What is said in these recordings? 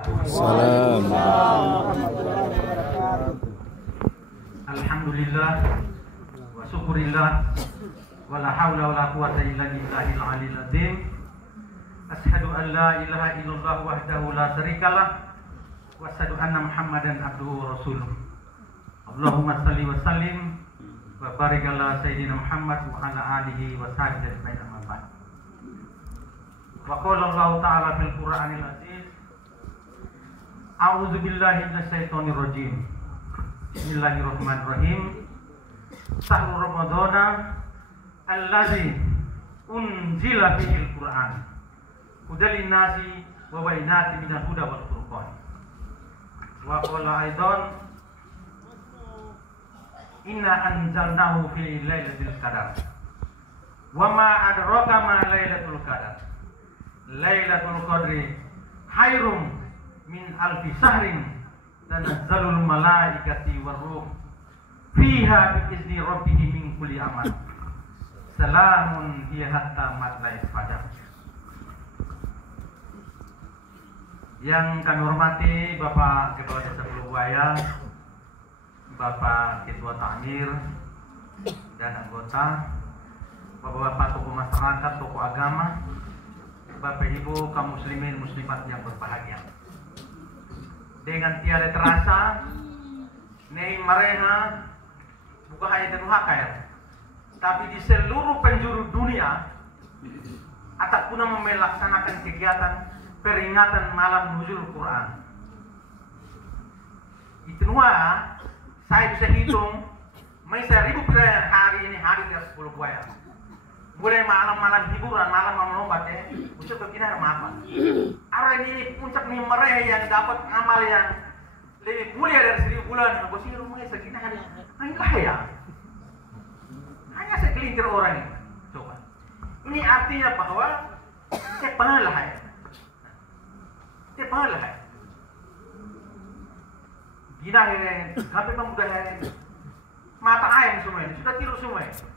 Salam. Alhamdulillah wa syukurillah wa la hawla wa la quwwata illa billahil aliyil azim. Asyhadu an la ilaha illallah wahdahu la syarikalah wa asyhadu anna Muhammadan abduhu wa rasuluh. Allahumma shalli wa sallim wa barik ala sayyidina Muhammad wa ala alihi wa sahbihi ajma'in. Amma ba'd. Wa qala Allah ta'ala fil Qur'anil aziz, a'udzu billahi minasyaitonir rajim. Bismillahirrahmanirrahim. Syahrul Ramadana allazi unzila fihil Qur'an hudal linnasi wa bayyinatin minal huda wal furqan. Wa qala aidan inna anzalnahu fi lailatul qadar. Wa ma adraka ma lailatul qadar. Lailatul qadri khairum min alfi syahrin tanazzalul malaikati waruh fiha biizni rabbihim min kulli amal. Salamun hiya hatta matla'il fajr. Yang kami hormati Bapak Ketua Desa Bulubuaya, Bapak Ketua Takmir dan anggota, Bapak-bapak tokoh masyarakat, tokoh agama, Bapak Ibu kaum muslimin muslimat yang berbahagia. Dengan tiada terasa nei mareha bukan hanya di Nuhaka, tapi di seluruh penjuru dunia atau pun melaksanakan kegiatan peringatan malam nuzul Quran. Itu saya bisa hitung mai 1000 hari ini hari ke-10 buaya. Mulai malam-malam hiburan, malam lomba usut begini apa? Arah ini puncak nih mereka yang dapat amal yang lebih mulia dari 1000 bulan. Bos ini rumahnya segini hari, lah ya. Hanya segelintir orang ini. Coba. Ini artinya bahwa pahala ya. Pahala ya. Gila ya, sampai pemuda ya. Mata ayam semua ini, sudah tiru semua ini.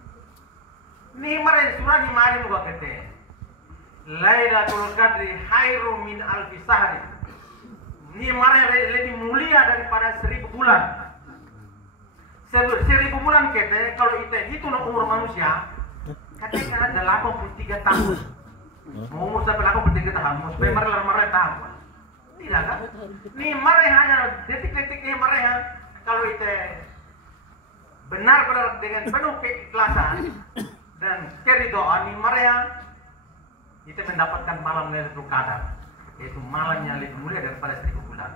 Ni mare surah di mari muka kete. Lailatul Qadri khairum min alfi sahri. Ni mare lebih mulia daripada 1000 bulan. 1000 bulan kete kalau itu hitung umur manusia, katanya ada 83 tahun. Mau umur sampai 83 tahun, mau sampai mare tahun. Tidak kan? Ni mare hanya detik-detik ni mare kalau itu benar-benar dengan penuh keikhlasan dan keridhaan ini mereka itu mendapatkan malam Lailatul Qadar, yaitu malam yang lebih mulia daripada 1000 bulan.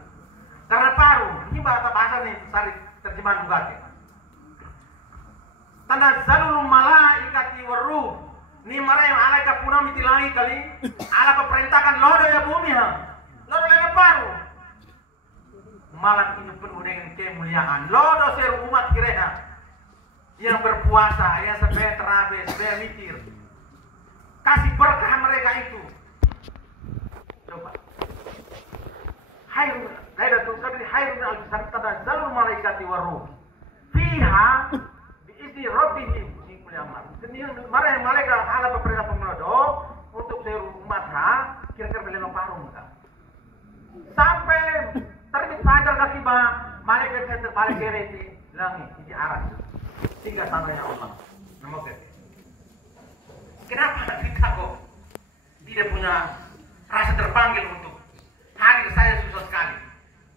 Karena paru ini bahasa nih sari terjemahan Bugatti. Tanazzalul malaikati waruh. Ini mereka yang alaikat punam itilai kali ala perintahkan lodo ya bumi ha. Lodo lagi paru. Malam ini penuh dengan kemuliaan. Lodo seru umat kireha yang berpuasa, yang sampai terawih, sampai mikir, kasih berkah mereka itu. Coba. Hayrun, Lailatul Qadri hayrun al-san tanazzalul malaikati waruh fiha biizni rabbihim min kulli amal. Kemudian mereka malaikat ala perintah pemelodo untuk seluruh umat kira-kira belum paruh enggak. Sampai terbit fajar kaki malaikat terbalik gereti langit di arah sehingga tanahnya Allah. Namun kenapa kita kok tidak punya rasa terpanggil untuk hadir? Saya susah sekali.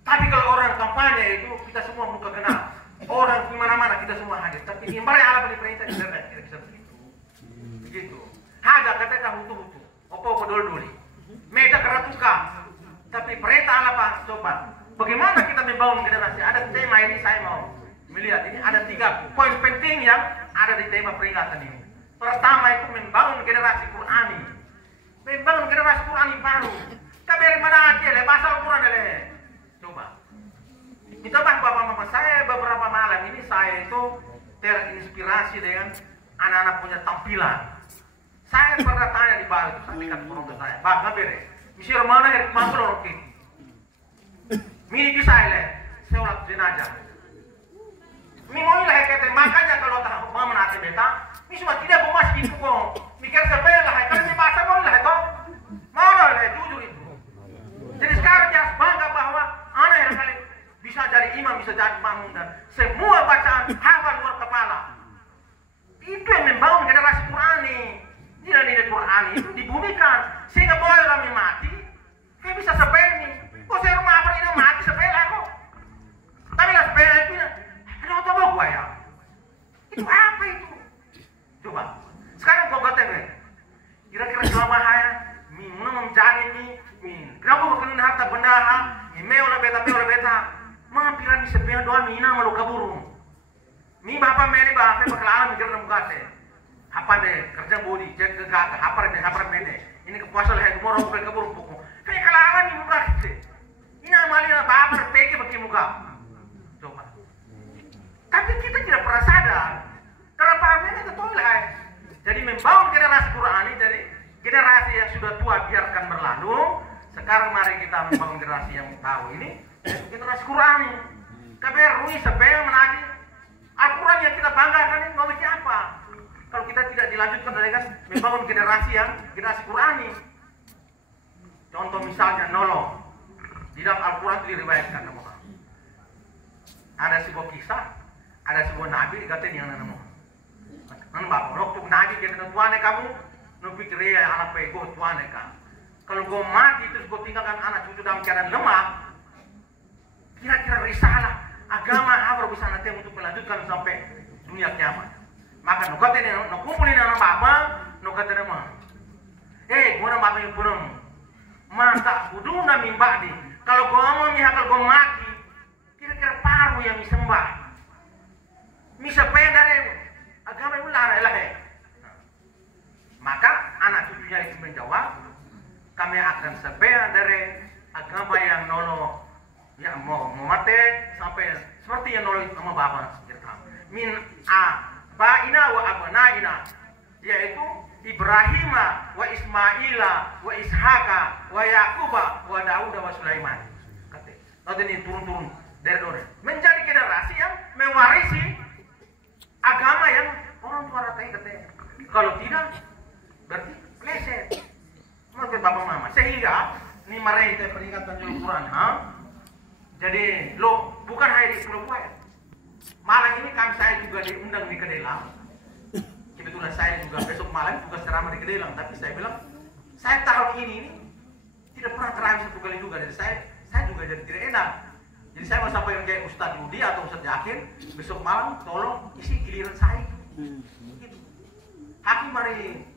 Tapi kalau orang kampanye itu kita semua muka kenal. Orang di mana-mana kita semua hadir. Tapi ini mereka ala beli perintah tidak bisa begitu. Begitu. Haja katakan hutu-hutu. Opo doli. Meta keratuka. Tapi perintah ala Pak, coba. Bagaimana kita membangun generasi? Ada tema ini saya mau melihat, ini ada 3 poin penting yang ada di tema peringatan ini. Pertama itu membangun generasi Qurani. Membangun generasi Qurani baru. Tapi daripada aja bahasa Al-Quran coba. Kita bapak mama saya beberapa malam ini saya itu terinspirasi dengan anak-anak punya tampilan. Saya pernah tanya di bawah itu, saya ikat orang saya, "Bang, ngabere, misi mana ya mampu rokin?" Mini bisa saya ulat jenazah. Mimoy lah kete, makanya kalau tak mau menate beta, ini semua tidak mau masih itu kok. Mikir sebelah, kan ini bahasa mau lah itu, mau lah jujur itu. Jadi sekarang jangan bangga sejati, makmum, dan semua bacaan hafal luar kepala. Itu yang membangun generasi Qurani. Nilai-nilai Qurani itu dibumikan sehingga boleh orang mati, kayak bisa sepeni. Kok saya rumah apa ini mati sepele kok? Tapi lah sepele itu, ada apa gua ya? Itu apa itu? Coba. Sekarang kau katakan, kira-kira selama hari minum mencari min. Kenapa kau kena harta benda? Meola beta. Mampiran di sepian doa mina malu kaburu. Mi bapak meri bapak berkelalan mikir enam kate. Apa deh kerja bodi cek ke hapar mene. Ini kepuasan leher moro kaburu pokok. Kayak kelalan di muka kita. Ini amalina bapak peke bagi muka. Coba. Tapi kita tidak pernah sadar. Karena pahamnya itu tolak. Jadi membangun generasi Quran ini dari generasi yang sudah tua biarkan berlalu. Sekarang mari kita membangun generasi yang tahu ini. Generasi Quran. KBR Rui sampai menadi Al-Quran yang kita banggakan ini mau apa? Kalau kita tidak dilanjutkan dengan membangun generasi yang generasi Qurani. Contoh misalnya nolong. Di dalam Al-Quran itu diriwayatkan nama. Ada sebuah kisah, ada sebuah nabi dikatain yang nama. Nampak, waktu nabi kita tuane kamu, nubi kira anak pego tuane kan. Kalau kau mati terus kau tinggalkan anak cucu dalam keadaan lemah, kira-kira risalah agama apa bisa nanti untuk melanjutkan sampai dunia kiamat. Maka nukat ini, nukumpulin anak bapak, nukat ini mah. Gua nama bapak yang burung, mantap buduna mimba di. Kalau kau ngomong kalau kau mati, kira-kira paru yang disembah. Misa pengen dari agama itu lara lah. Maka anak cucunya itu menjawab, kami akan sepean dari agama yang nolong. Ya mau mati sampai seperti yang nolong sama bapak cerita. Min abaina wa abnaina, yaitu Ibrahim wa Ismaila wa Ishaka wa Yaquba wa Daud wa Sulaiman. Kata, nanti ini turun-turun dari dore. Menjadi generasi yang mewarisi agama yang orang tua ratai kata. Kalau tidak, berarti pleset. Menurut bapak mama. Sehingga ini mari kita peringatan Al-Quran. Jadi lo bukan hanya di Pulau Buaya. Malam ini kan saya juga diundang di Kedelang. Kebetulan saya juga besok malam juga ceramah di Kedelang. Tapi saya bilang saya tahun ini tidak pernah terawih satu kali juga. Jadi saya juga jadi tidak enak. Jadi saya mau sampaikan kayak Ustadz Yudi atau Ustadz Yakin, besok malam tolong isi giliran saya. Gitu. Hakim mari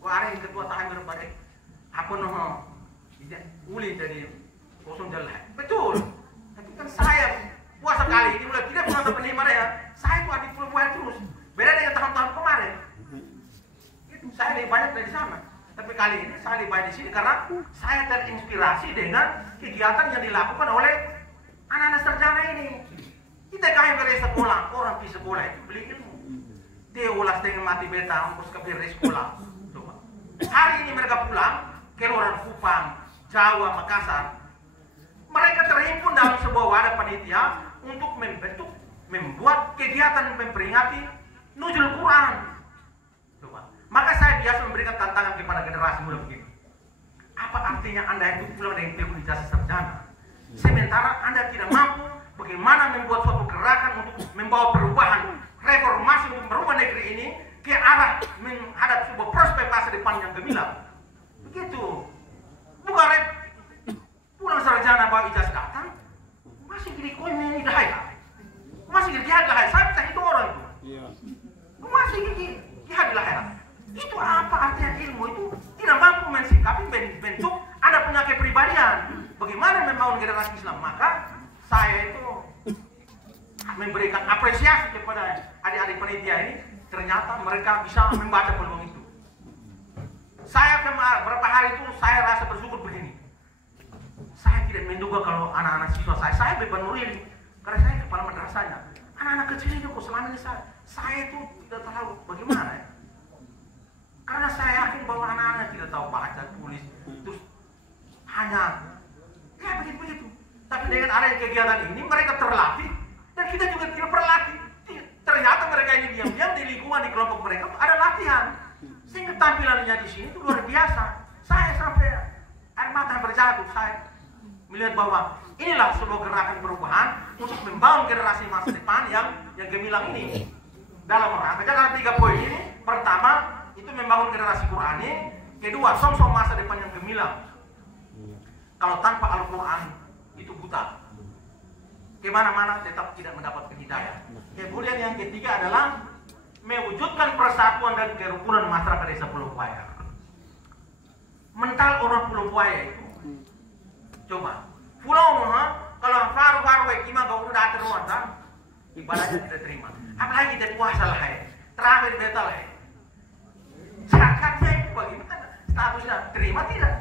ada yang ketua tahan berbagai apa noh uli jadi kosong jalan. Betul. Tapi kan saya puasa kali ini mulai tidak pernah sampai lima ya. Saya itu adik Pulau Buaya terus. Beda dengan tahun-tahun kemarin. Itu saya lebih banyak dari sana. Tapi kali ini saya lebih banyak di sini karena saya terinspirasi dengan kegiatan yang dilakukan oleh anak-anak sarjana ini. Kita kaya beri sekolah, orang di sekolah itu beli ilmu. Dia ulas dengan mati beta, terus ke beri sekolah. Coba. Hari ini mereka pulang ke luar Kupang, Jawa, Makassar. Mereka terhimpun dalam sebuah wadah panitia untuk membuat kegiatan memperingati Nuzul Quran. Coba. Maka saya biasa memberikan tantangan kepada generasi muda begini. Apa artinya Anda itu pulang dengan ilmu ijazah sarjana? Sementara Anda tidak mampu bagaimana membuat suatu gerakan untuk membawa perubahan, reformasi untuk merubah negeri ini ke arah menghadap sebuah prospek masa depan yang gemilang. Begitu. Bukan pulang sarjana bawa ijazah datang, masih gini koin ini dahaya, masih gini dahaya. Saya bisa itu orang itu, masih gini dahaya. Itu apa artinya ilmu itu tidak mampu mensikapi bentuk ada punya kepribadian. Bagaimana membangun generasi Islam? Maka saya itu memberikan apresiasi kepada adik-adik panitia ini. Ternyata mereka bisa membaca peluang itu. Saya beberapa hari itu saya rasa bersyukur begini. Saya tidak menduga kalau anak-anak siswa saya beban Nuril karena saya kepala madrasahnya. Anak-anak kecil itu kok selama ini saya itu tidak tahu bagaimana ya. Karena saya yakin bahwa anak-anak tidak tahu baca tulis, terus hanya ya begitu. Tapi dengan adanya kegiatan ini mereka terlatih dan kita juga tidak terlatih. Ternyata mereka ini diam-diam di lingkungan di kelompok mereka ada latihan, sehingga tampilannya di sini itu luar biasa. Saya sampai air mata berjatuh. Saya melihat bahwa inilah sebuah gerakan perubahan untuk membangun generasi masa depan yang gemilang ini. Dalam rangka ada 3 poin ini. Pertama, itu membangun generasi Qurani. Kedua, som-som masa depan yang gemilang. Kalau tanpa Al-Quran itu buta, kemana-mana tetap tidak mendapat hidayah. Kemudian yang ketiga adalah mewujudkan persatuan dan kerukunan masyarakat desa Pulau Buaya. Mental orang Pulau Buaya itu, coba pulau kalau faru-faru kima gak udah atur rumah, ibadahnya tidak terima. Apalagi dia puasa lah, terakhir beta lah. Zakatnya itu bagaimana statusnya, terima tidak?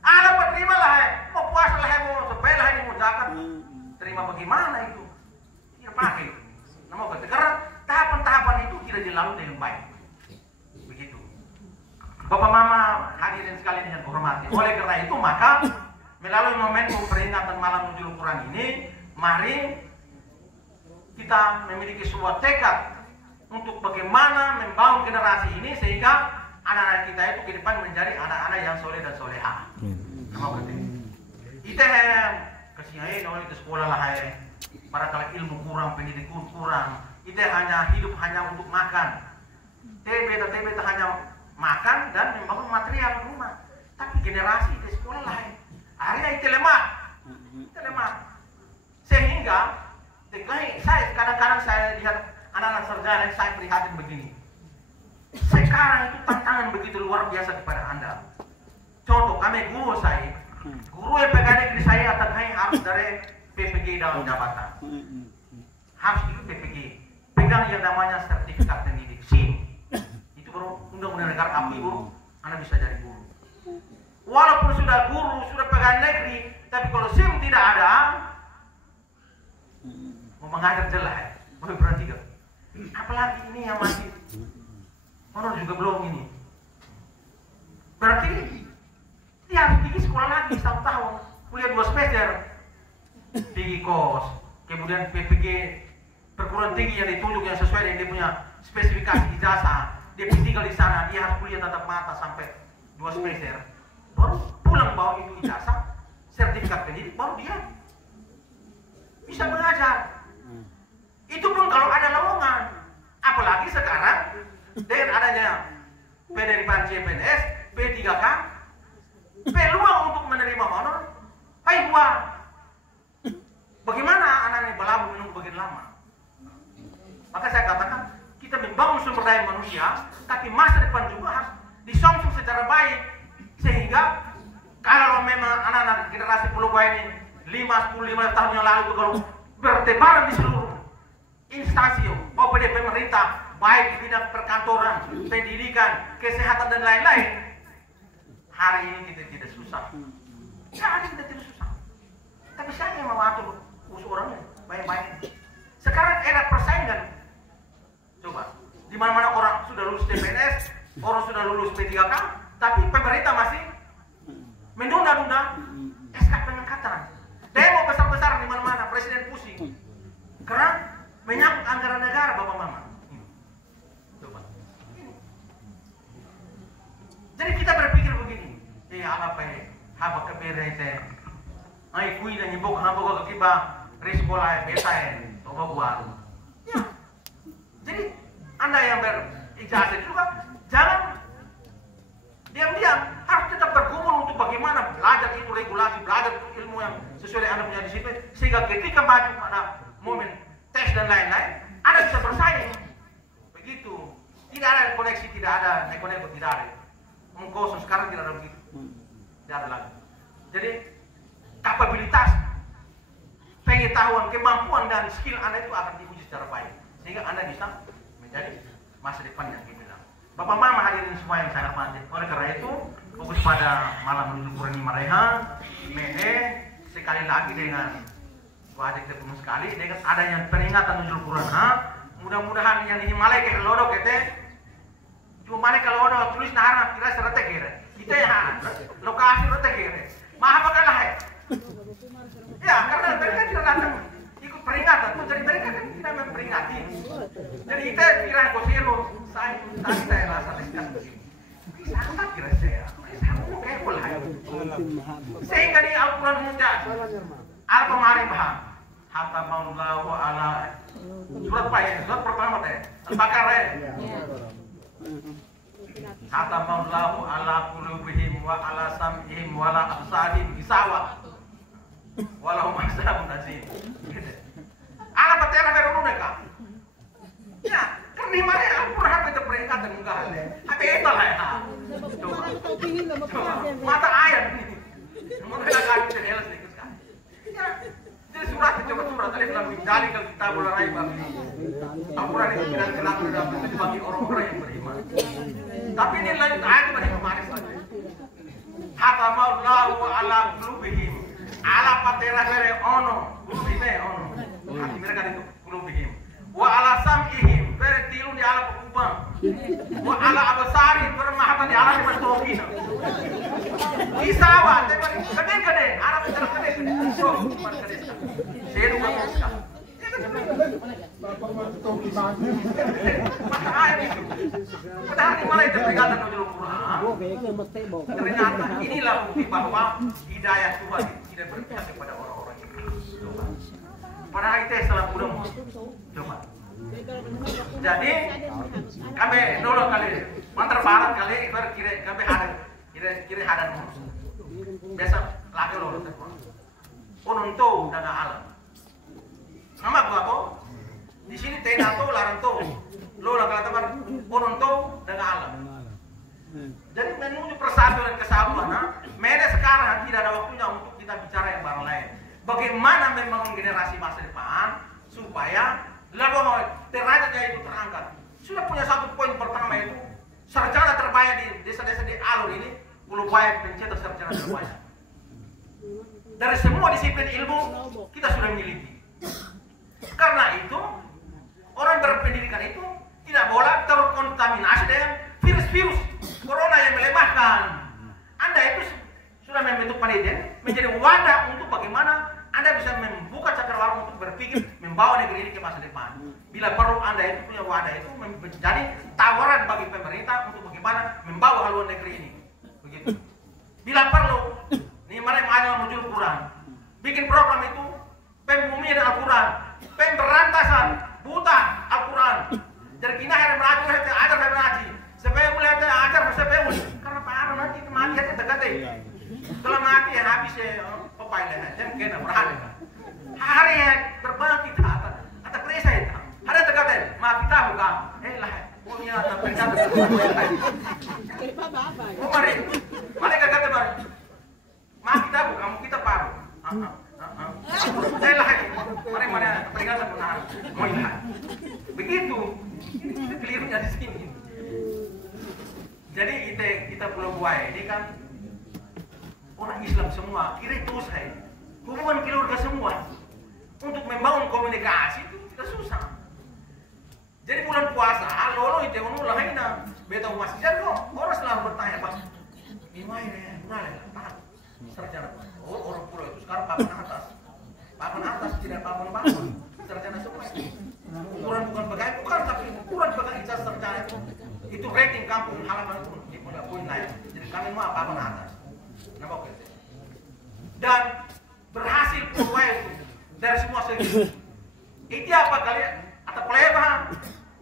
Ada penerima lah, mau puasa lah, mau sepel lah, mau zakat, terima bagaimana itu? Tidak pakai. Namun karena tahapan-tahapan itu tidak dilalui dengan baik. Begitu. Bapak Mama hadirin sekalian yang hormati. Oleh karena itu maka melalui momentum peringatan malam Nuzul Quran ini, mari kita memiliki sebuah tekad untuk bagaimana membangun generasi ini sehingga anak-anak kita itu ke depan menjadi anak-anak yang soleh dan soleha. Nama berarti. Kita kesiain oleh ke sekolah lah, para kalau ilmu kurang, pendidikan kurang, kita hanya hidup hanya untuk makan. TB hanya makan dan membangun material rumah. Tapi generasi di sekolah lah, akhirnya itu lemah. Sehingga saya kadang-kadang saya lihat anak-anak sarjana yang saya prihatin begini. Sekarang itu tantangan begitu luar biasa kepada Anda. Contoh, kami guru saya, guru yang pegang negeri saya harus dari PPG dalam jabatan. Harus ikut PPG. Pegang yang namanya sertifikat pendidik SIM. Itu baru undang-undang negara api guru, Anda bisa jadi guru. Walaupun sudah guru, sudah pegang negeri, tapi kalau SIM tidak ada, mau mengajar jelas, boleh berarti kan? Apalagi ini yang masih orang juga belum ini. Berarti dia harus pergi sekolah lagi 1 tahun, kuliah 2 semester, pergi kos, kemudian PPG perguruan tinggi yang ditunjuk yang sesuai dengan dia punya spesifikasi ijazah, dia tinggal di sana, dia harus kuliah tatap mata sampai 2 semester, baru pulang bawa itu ijazah, sertifikat pendidik, baru dia bisa mengajar. Itu pun kalau ada lowongan. Apalagi sekarang dengan adanya penerimaan CPNS, P3K, peluang untuk menerima honor, hai buah. Bagaimana anak-anak belabu menunggu bagian lama? Maka saya katakan, kita membangun sumber daya manusia, tapi masa depan juga harus disongsul secara baik. Sehingga kalau memang anak-anak generasi Pulau Buaya ini 5-10-15 tahun yang lalu itu kalau bertebaran di seluruh instansi, maupun dari pemerintah, baik di bidang perkantoran, pendidikan, kesehatan dan lain-lain, hari ini kita tidak susah. Hari kita tidak susah. Tapi siapa yang mau atur usul orangnya baik-baik? Sekarang era persaingan. Coba, di mana-mana orang sudah lulus TPNS, orang sudah lulus P3K, tapi pemerintah masih menunda-nunda SK pengangkatan. Demo besar-besar di mana-mana, presiden pusing. Karena menyangkut anggaran negara, Bapak Mama. Coba. Jadi kita berpikir begini, apa haba keberete, kui dan nyebok hamba ke kiba, reskola beta coba buat. Ya. Jadi Anda yang berijazah juga jangan diam-diam, harus tetap bergumul untuk bagaimana belajar itu regulasi, belajar itu ilmu yang sesuai dengan Anda punya disiplin, sehingga ketika maju pada momen tes dan lain-lain, Anda bisa bersaing. Begitu. Tidak ada koneksi, tidak ada neko-neko, tidak ada. Kosong sekarang tidak ada begitu. Tidak ada lagi. Jadi kapabilitas, pengetahuan, kemampuan dan skill Anda itu akan diuji secara baik, sehingga Anda bisa menjadi masa depan yang gemilang. Bapak Mama hadirin semua yang saya hormati. Oleh karena itu, fokus pada malam Nuzul Quran Mareha, Mene sekali lagi dengan wajib ketemu sekali dengan adanya peringatan Nuzul Quran. Mudah-mudahan yang ini malaikat lodo kete cuma malaikat lodo tulis nahara kira serta kira kita ya lokasi serta kira maaf kalah ya karena mereka tidak datang ikut peringatan tuh, jadi mereka kan tidak memperingati, jadi kita kira koselo saya rasa dekat begini bisa kira saya Sehingga di Al-Quran mudah Al-Qamari paham hatta maullahu ala surat apa ya? Surat pertama teh Al-Baqarah ya? Hatta maullahu ala qulubihim wa ala sam'ihim wa ala absarihim bisawa walahum azabun azim. Ala patera pero mereka. Ya, karena mana Al-Quran itu peringatan enggak. Tapi itu lah ya. Mata ayat ini. Mungkin agak jelas sedikit sekali. Ya, jadi surat itu surat alif lam mim zalikal kitabul la raiba fihi. Al-Quran itu bilang kenapa itu bagi orang-orang yang beriman. Tapi ini lanjut ayat itu bagi kemarin saja. Hatta maullahu ala qulubihim ala patera mere ono qulubihim ono. Hati mereka itu qulubihim. Wa ala sam'ihim bertilun di ala pekubang. Wa ala absarihim bermahatan di ala mentokina. Isawa gede-gede Arab gede-gede. So, gede. Seru bagus. Maka ayat itu. Padahal di mana itu peringatan nuzul Quran? Ternyata inilah bukti bahwa hidayah Tuhan tidak berpihak kepada orang-orang yang coba. Padahal itu salah puluh coba. Jadi kami dulu kali mantar barat kali berkira kami kira hadan biasa lagi loh ununtu dan alam. Nama gua kok di sini tena tuh larang tuh lo lah kata teman ununtu dan alam. Jadi menuju persatuan dan kesatuan. Meda sekarang tidak ada waktunya untuk kita bicara yang barang lain. Bagaimana membangun generasi masa depan supaya level derajatnya itu terangkat. Sudah punya satu poin pertama itu sarjana terbanyak di desa-desa di Alur ini upaya pencetak sarjana terbanyak. Dari semua disiplin ilmu kita sudah miliki. Karena itu orang berpendidikan itu tidak boleh terkontaminasi dengan virus-virus corona yang melemahkan. Anda itu sudah membentuk panitia menjadi wadah untuk bagaimana Anda bisa membuka cakrawala untuk berpikir membawa negeri ini ke masa depan. Bila perlu Anda itu punya wadah itu menjadi tawaran bagi pemerintah untuk bagaimana membawa haluan negeri ini. Begitu. Bila perlu, ini mereka ada muncul Quran. Bikin program itu pembumian Al-Quran, pemberantasan buta Al-Quran. Jadi kita harus belajar ajar dan ngaji. Supaya melihat ajar supaya karena Pak Aaron nanti kematian itu dekat. Kalau mati ya habis ya pepailan dan kena berhari. Hari yang berbagi kata kerja itu. Hari dekat mati tahu kan? Lah punya terpencet. Mari, mari kata mari. Mati tahu kamu kita paruh. Lah mari peringatan benar. Mau lihat. Begitu. Kelirunya di sini. Jadi kita Pulau Buaya ini kan orang Islam semua, kira itu saya hubungan keluarga semua untuk membangun komunikasi itu tidak susah. Jadi bulan puasa, lolo itu yang lainnya, beta masih jadi kok orang selalu bertanya Pak, gimana ya, mana sarjana orang pulau itu sekarang papan atas tidak papan sarjana semua. Ukuran bukan pegawai, bukan tapi ukuran pegawai ijazah sarjana itu rating kampung halaman itu di poin lain. Jadi kami mau papan atas. Dan berhasil puluhan itu dari semua segi. Itu apa kalian? Atau pelebah,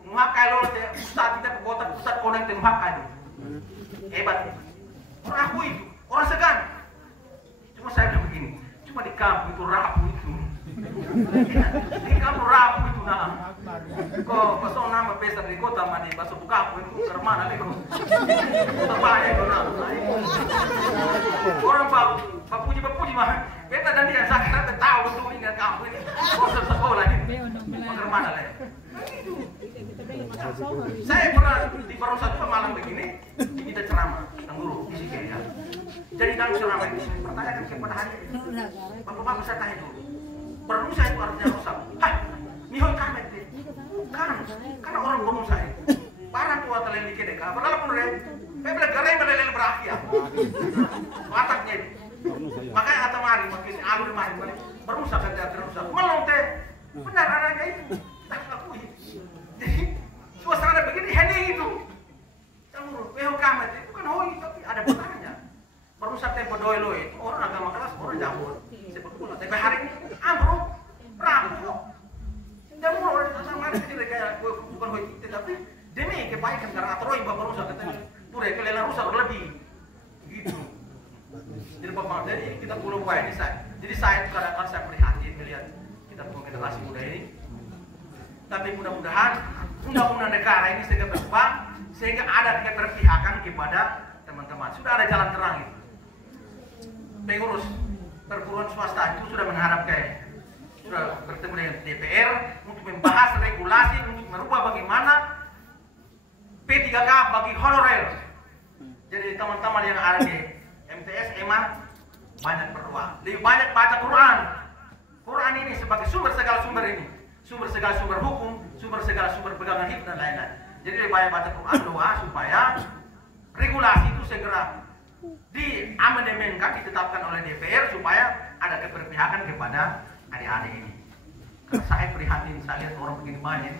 memakai lo pusat kita ke kota pusat konek dan memakai itu hebat. Orang aku itu orang segan. Cuma saya bilang begini, cuma di kampung itu rapuh itu. Di kampung rapuh itu nah. Kok pasang nama besar di kota mandi bahasa bukapu itu ke mana lagi? Terbanyak itu nah. Orang papuji mah, beta dan dia sakit tahu tuh ingat kamu ini, proses sekolah ini, bagaimana lah? Saya pernah di Barongsai itu malam begini, kita ceramah, guru di sini ya. Jadi dalam ceramah itu pertanyaan kepada hari, bapak-bapak saya tanya dulu, Barongsai itu artinya rusak. Hah, mihoi kami itu, karena orang Barongsai, parah tua terleli kedek, padahal pun deh, saya bilang garai meleleh berakhir, wataknya itu. Makanya kata mari makin alur mari berusaha kerja terusak melong teh benar adanya itu kita akui. Jadi suasana begini hening itu campur weho kamet itu bukan hoi tapi ada benarnya kebaikan karena atroi bapak rusak katanya pura itu lelah rusak berlebih gitu. Jadi bapak jadi kita belum ini jadi saya kadang-kadang saya prihatin melihat kita punya generasi muda ini. Tapi mudah-mudahan undang-undang negara ini segera berubah sehingga ada keberpihakan kepada teman-teman. Sudah ada jalan terang itu. Pengurus perguruan swasta itu sudah menghadap sudah bertemu dengan DPR untuk membahas regulasi untuk merubah bagaimana P3K bagi honorer. Jadi teman-teman yang ada di MTS emang banyak berdoa, lebih banyak baca Quran. Quran ini sebagai sumber segala sumber ini, sumber segala sumber hukum, sumber segala sumber pegangan hidup dan lain-lain. Jadi lebih banyak baca Quran, doa supaya regulasi itu segera diamandemenkan, ditetapkan oleh DPR supaya ada keberpihakan kepada adik-adik ini. Karena saya prihatin, saya lihat orang begini banyak,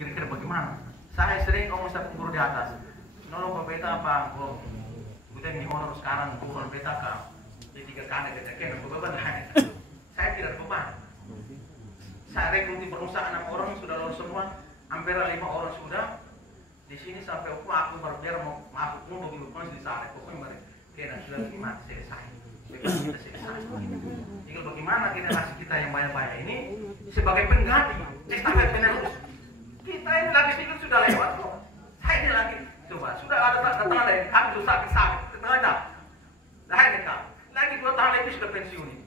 kira-kira bagaimana? Saya sering ngomong sama guru di atas, nolong beta apa, kita ini honor sekarang, guru beta ke D3K, D3K, beban lain. Saya tidak beban. Saya rekruti perusahaan 6 orang sudah lulus semua, hampir 5 orang sudah. Di sini sampai aku baru biar mau aku untuk ibu pun selesai. Pokoknya mereka kena sudah 5 selesai. Kita selesai. Tinggal bagaimana generasi kita yang banyak-banyak ini sebagai pengganti estafet penerus. Kita ini lagi sedikit sudah lewat kok. Saya ini lagi coba sudah ada tanda lain. Kami sudah sakit-sakit tengah. Dah ini kan. Lagi 2 tahun lagi sudah pensiun ini.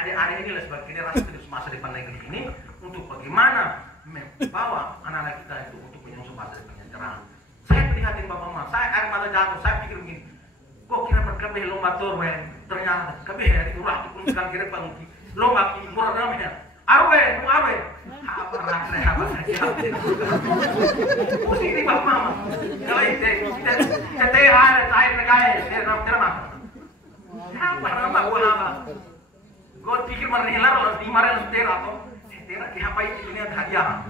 Adik-adik inilah sebagai generasi penerus masa depan negeri ini untuk bagaimana membawa anak-anak kita itu untuk menyusun masa depan yang cerah. Saya prihatin bapak mama, saya air mata jatuh, saya pikir begini, kok kira berkebih lomba turun, ternyata kebih ya kurang pun sekarang kira pengki lomba murah namanya, arwe, apa rasanya apa saja, pusing ini bapak mama, kalau itu kita ada air negara, dia termak, apa nama gua nama, gua pikir merhilar lalu dimarahin setir atau tidak diapain di dunia hadiah.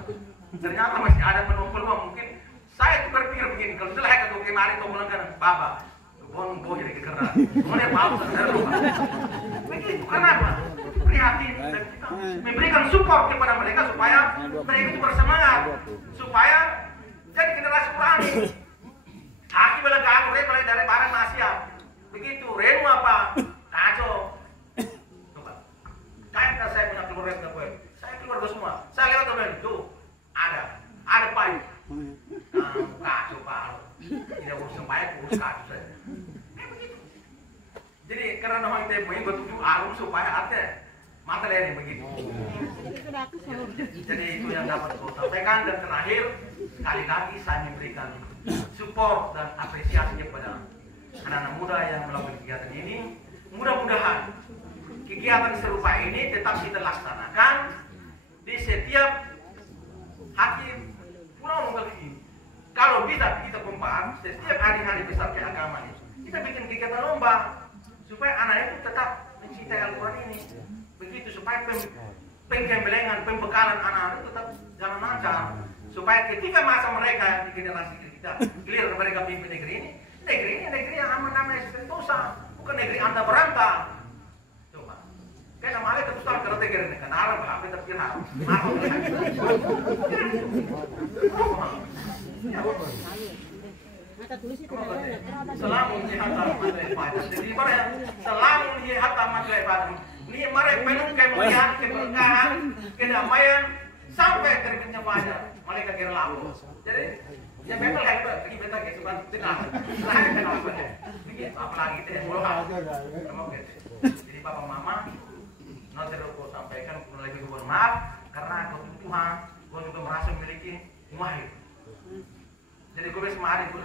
Ternyata masih ada penumpang mungkin. Saya tuh berpikir begini, kalau sudah ke kemarin tuh bilang kan, Bapak, bon bohir ke kerana, mana mau saya lupa. Begitu kenapa? Prihatin dan kita memberikan support kepada mereka supaya mereka itu bersemangat, supaya jadi generasi berani. Aki bela gagu, mulai dari barang Asia, begitu. Renu apa? Kacau. Coba. Kayak saya punya keluarga gue. Keluarga semua, saya lewat teman itu ada pai, kacau pak, tidak urus baik urus kacau saja. Begitu. Jadi karena orang itu begini betul arus supaya ada mata lain begitu. Jadi itu yang dapat saya sampaikan dan terakhir sekali lagi saya memberikan support dan apresiasi kepada anak-anak muda yang melakukan kegiatan ini. Mudah-mudahan kegiatan serupa ini tetap kita laksanakan di setiap hakim pulau negeri. Kalau bisa kita kompak setiap hari-hari besar keagamaan ini, kita bikin kegiatan lomba supaya anak itu tetap mencintai Al-Quran ini. Begitu supaya penggembelengan, pembekalan anak itu tetap jalan lancar. Supaya ketika masa mereka di generasi kita clear mereka pimpin negeri ini negeri yang aman-aman sentosa, bukan negeri anda berantah. Kaya nama alay ketusal karate kira nih kan Arab apa terkira selamun hihata matlay pada jadi mereka selamun hihata matlay pada ini mereka penuh kemuliaan keberkahan kedamaian sampai terbitnya fajar mereka kira lalu jadi ya memang hebat bagi beta ke sebab tengah lain kenapa begitu apalagi teh bola jadi bapak mama nanti aku sampaikan lagi mohon maaf karena kebutuhan gue juga merasa memiliki mahir. Jadi gue besok hari gue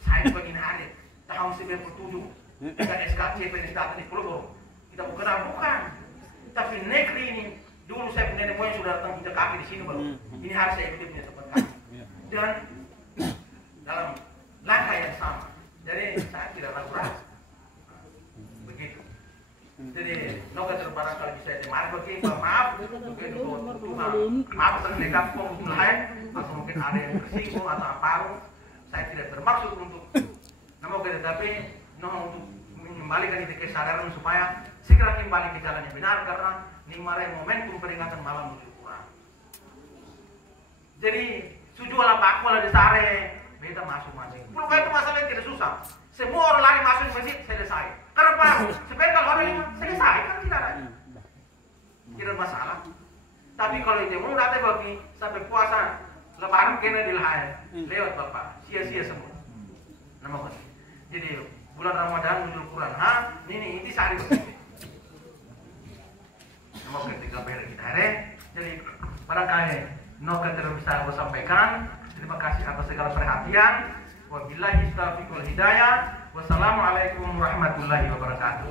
saya begini hari tahun 97 dengan SKCP di Statan di Pulau kita bukan tapi negeri ini dulu saya punya nenek moyang sudah datang kita kaki di sini baru ini harus saya ikuti punya tempat kaki dan dalam langkah yang sama jadi saya tidak ragu-ragu begitu. Jadi, noga terbarang kalau bisa dimari bagi maaf, mungkin maaf tentang kampung lain, atau mungkin ada yang tersinggung atau apa, saya tidak bermaksud untuk, namun tetapi, untuk mengembalikan itu kesadaran supaya segera kembali ke jalan yang benar karena ini malah momentum peringatan malam menuju Quran. Jadi Sujualah baku lah di sare, beda masuk. Pulpa itu masalah yang tidak susah. Semua orang lari masuk di masjid selesai. Kenapa? Sebenarnya kalau orang lima selesai kan tidak masalah. Tapi kalau itu mau datang bagi sampai puasa lebaran kena dilahai lewat bapak sia-sia semua. Nama kan. Jadi bulan Ramadan nuzul Quran ini sehari begini. Nama ketika beri kita hari. Jadi barangkali Noka tidak bisa aku sampaikan. Terima kasih atas segala perhatian. Wabillahi taufiq wal hidayah. Wassalamualaikum warahmatullahi wabarakatuh.